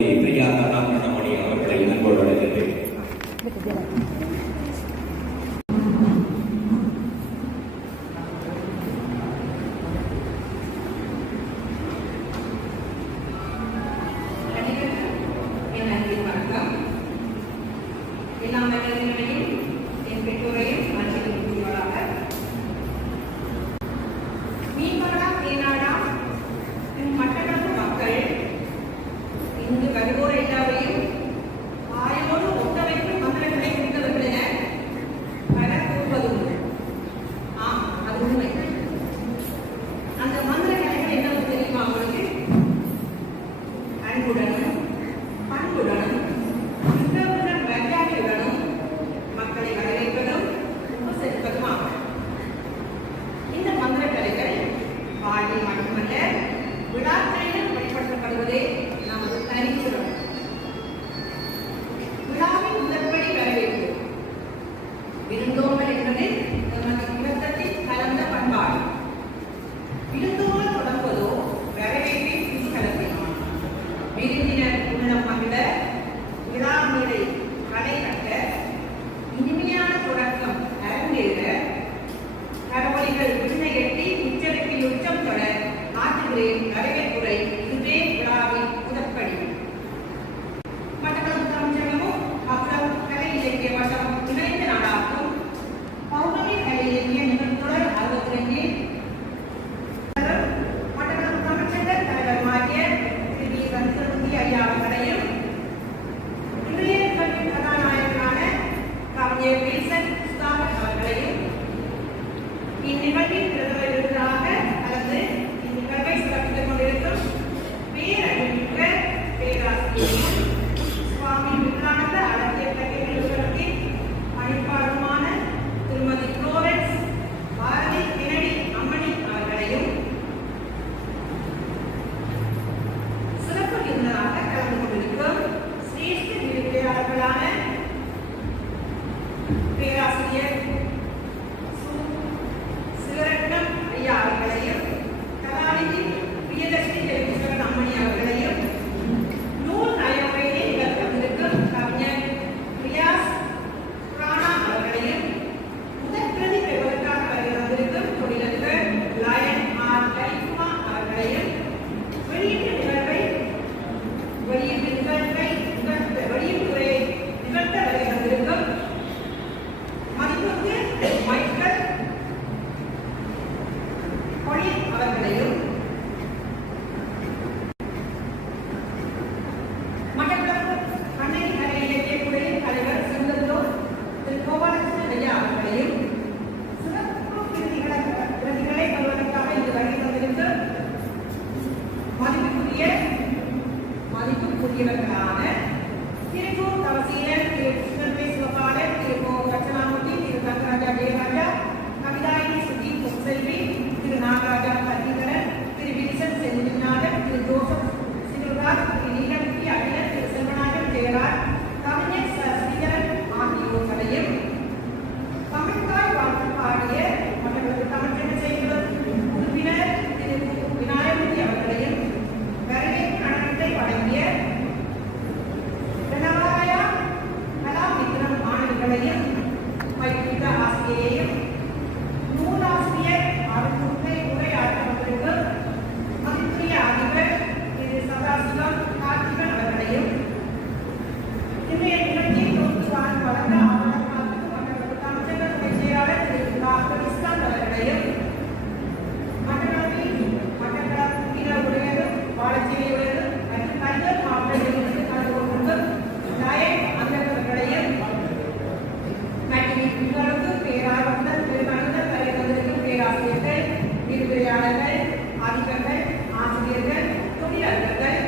பிரியா கருணாமணி அவர்களை அன்போடு அழைக்கிறேன் எல்லாமே இருந்தும் given धीरे धीरे यहाँ रहता है, आगे करता है हाथ से करता तो भी अलग करता है